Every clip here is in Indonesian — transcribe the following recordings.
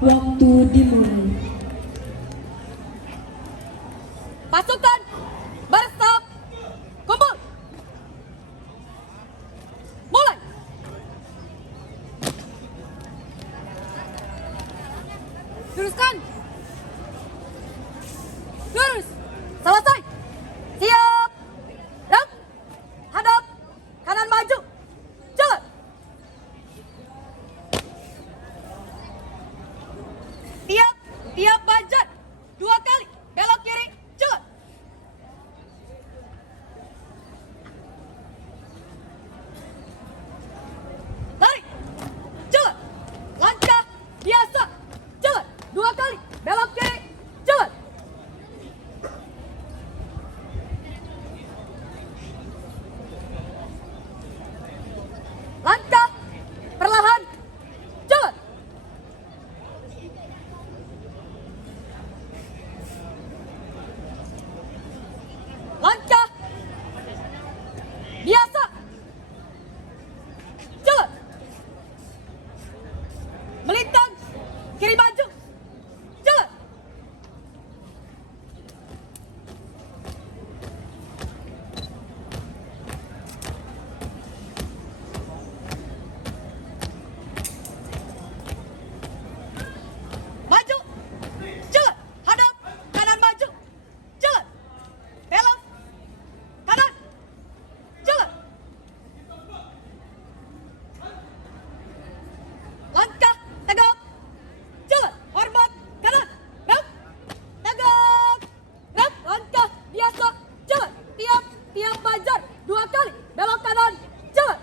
Waktu dimulai. Pasukan berstaf kumpul. Mulai. Luruskan. Lurus. Selesai. Siap. Gerak. Hadap. Kanan maju. Jalan. Tiap banjar. 2 kali. Belok kiri. Jalan. Lari. Jalan. Langkah biasa. Jalan. 2 kali. Belok kiri. Jalan. Langkah perlahan. Jalan. Langkah biasa. Jalan. Melintang kiri maju. Jalan. Maju. Jalan. Hadap. Kanan maju. Jalan. Belok. Kanan. Jalan. Langkah tegak. Jalan. Hormat. Kanan. Gerak. Tegak. Gerak. Langkah biasa. Jalan. Tiap banjar. 2 kali. Belok kanan. Jalan.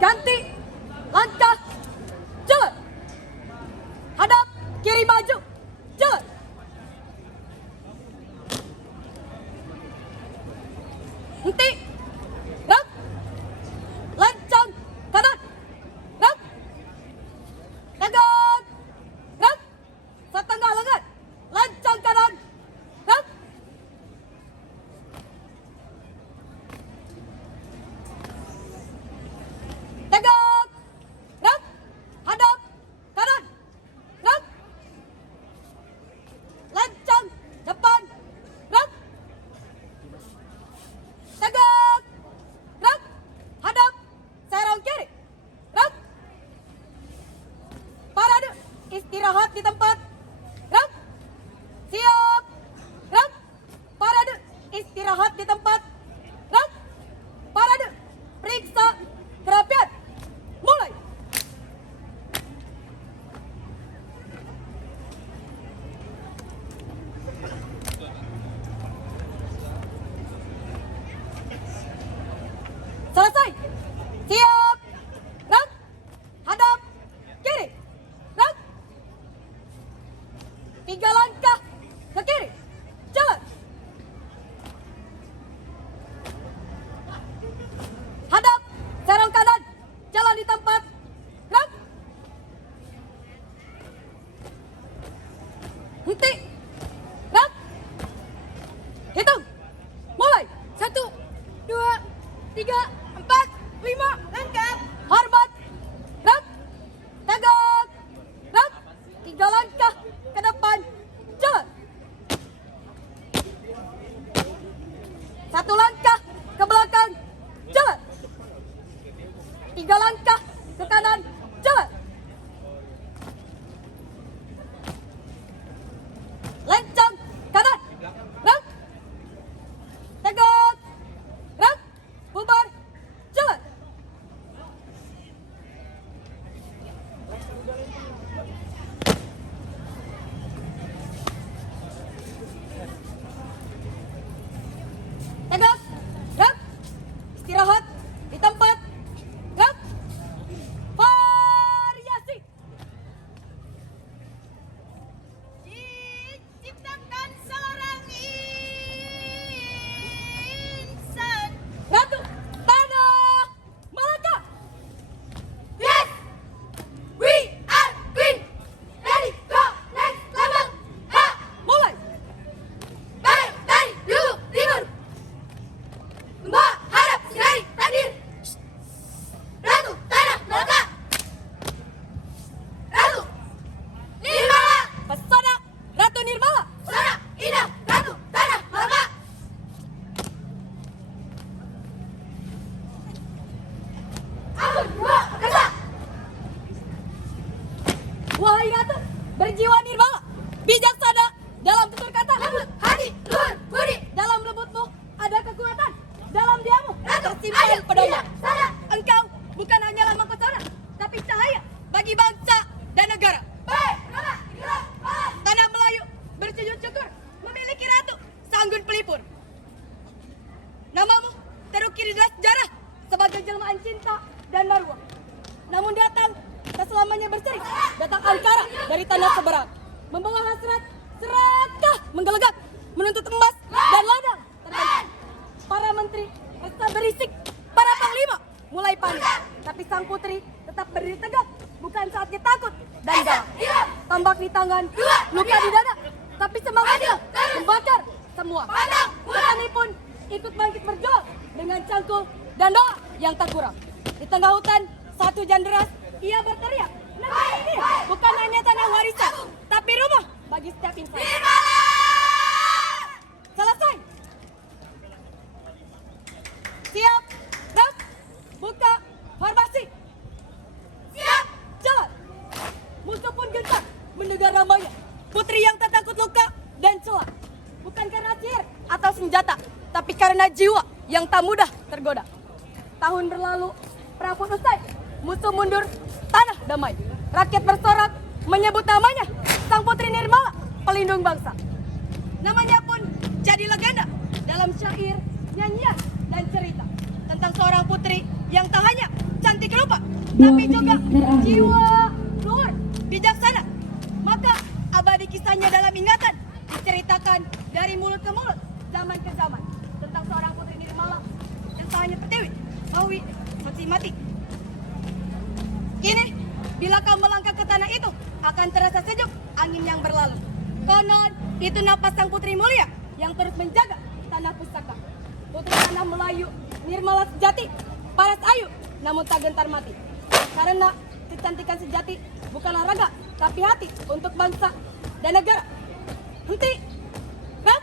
Ganti. Langkah. Jalan. Hadap. Kiri maju. Jalan. Henti. Gerak. Lancang. Kanan. Gerak. Tegak. Gerak. Setengah lengan. Lancang kanan. Gerak. Tegak. Gerak. Hadap. Kanan. Gerak. Lancang. Depan. Gerak. Tegak. Gerak. Hadap. Serong kiri. Gerak. Parade. Istirahat di tempat. Gerak. Siap. Gerak. Parade. Istirahat di tempat. Gerak. Parade. Periksa kerapian. Mulai. Selesai. Siap. Gerak. Hadap. Kiri. Gerak. 3 langkah ke kiri. Jalan. Hadap. Serong kanan. Jalan di tempat. Gerak. Henti. Gerak. Hitung. Mulai. 1, 2, 3, 4, 5. Langkah. Hormat. Gerak. Tegak. Gerak. 3 langkah ke depan. Jalan. 1 langkah ke belakang. Jalan. 3 langkah ke kanan. Jalan. Lancang kanan. Gerak. Tegak. Gerak. Bubar. Jalan. Tegak. Gerak. Istirahat di tempat. Gerak. Ampun, kerja. Wahai ratu, berjiwa nirmala, bijaksana dalam tutur kata, hati, luhur, budi. Dalam lembutmu ada kekuatan, dalam diamu tersimpan pedoman. Engkau bukan hanyalah mahkota, tapi cahaya bagi bangsa dan negara. Tanah Melayu bersujud syukur memiliki ratu Sanggun Pelipur. Namamu terukir di dalam sejarah sebagai jelmaan cinta dan marwah. Namun datang tak selamanya berseri. Datang angkara dari tanah seberang, membawa hasrat serakah menggelegak, menuntut emas dan ladang terbentang. Para menteri resah berisik, para panglima mulai panik. Tapi sang putri tetap berdiri tegak, bukan saatnya takut dan galak. Tombak di tangan, luka di dada, tapi semangatnya membakar semua. Petani pun ikut bangkit berjuang dengan cangkul dan doa yang tak kurang. Di tengah hutan, satu hujan deras, ia berteriak, negeri ini bukan hanya tanah warisan, tapi rumah bagi setiap insan. Selesai. Siap, dan buka formasi. Siap, jalan. Musuh pun gentar mendengar namanya. Putri yang tak takut luka dan celah. Bukan karena sihir atau senjata, tapi karena jiwa yang tak mudah tergoda. Tahun berlalu, perang pun usai. Musuh mundur, tanah damai. Rakyat bersorak menyebut namanya Sang Putri Nirmala, pelindung bangsa. Namanya pun jadi legenda dalam syair, nyanyian, dan cerita tentang seorang putri yang tak hanya cantik rupa, tapi juga jiwa luhur, bijaksana. Maka abadi kisahnya dalam ingatan diceritakan dari mulut ke mulut, zaman ke zaman, tentang seorang putri Nirmala yang tak hanya Pertiwi, Awi, mati. Kini, bila kau melangkah ke tanah itu, akan terasa sejuk angin yang berlalu. Konon, itu napas sang putri mulia yang terus menjaga tanah pusaka. Putri tanah Melayu, Nirmala sejati, paras ayu, namun tak gentar mati. Karena kecantikan sejati bukanlah raga, tapi hati untuk bangsa dan negara. Henti! Bang!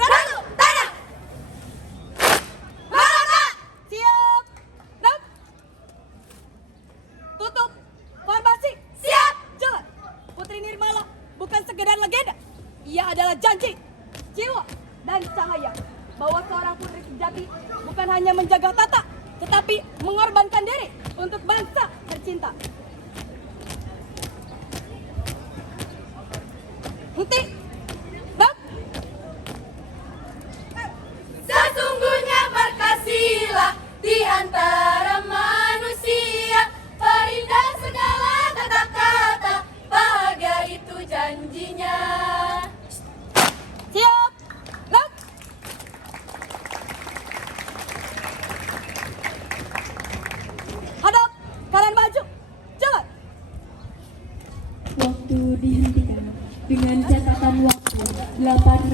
Ratu tanah! Maraka! Siap! Bang! Tutup formasi! Siap! Jalan! Putri Nirmala bukan sekedar legenda. Ia adalah janji, jiwa, dan cahaya. Bahwa seorang putri sejati bukan hanya menjaga tata, tetapi mengorbankan diri untuk bangsa tercinta. Henti! Bang! Sesungguhnya berkasihlah di antara manusia, perindah segala kata-kata, bahagia itu janjinya. Siap! Bang! Hadap! Kanan maju! Jalan! Waktu dihentikan dengan catatan waktu 8 menit.